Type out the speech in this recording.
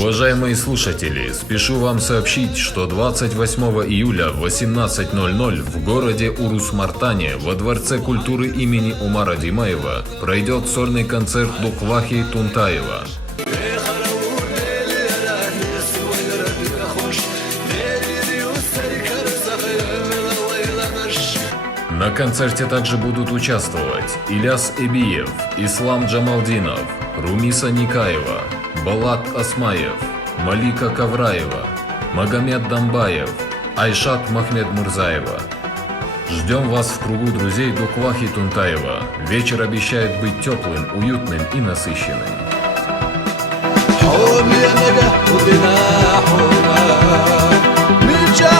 Уважаемые слушатели, спешу вам сообщить, что 28 июля в 18:00 в городе Урус-Мартане во Дворце культуры имени Умара Димаева пройдет сольный концерт Дуквахи Тунтаева. На концерте также будут участвовать Ильяс Эбиев, Ислам Джамалдинов, Румиса Никаева, Балат Асмаев, Малика Кавраева, Магомед Дамбаев, Айшат Махмед-Мурзаева. Ждем вас в кругу друзей Дуквахи Тунтаева. Вечер обещает быть теплым, уютным и насыщенным. حب يا نجاح وبناحنا نرجع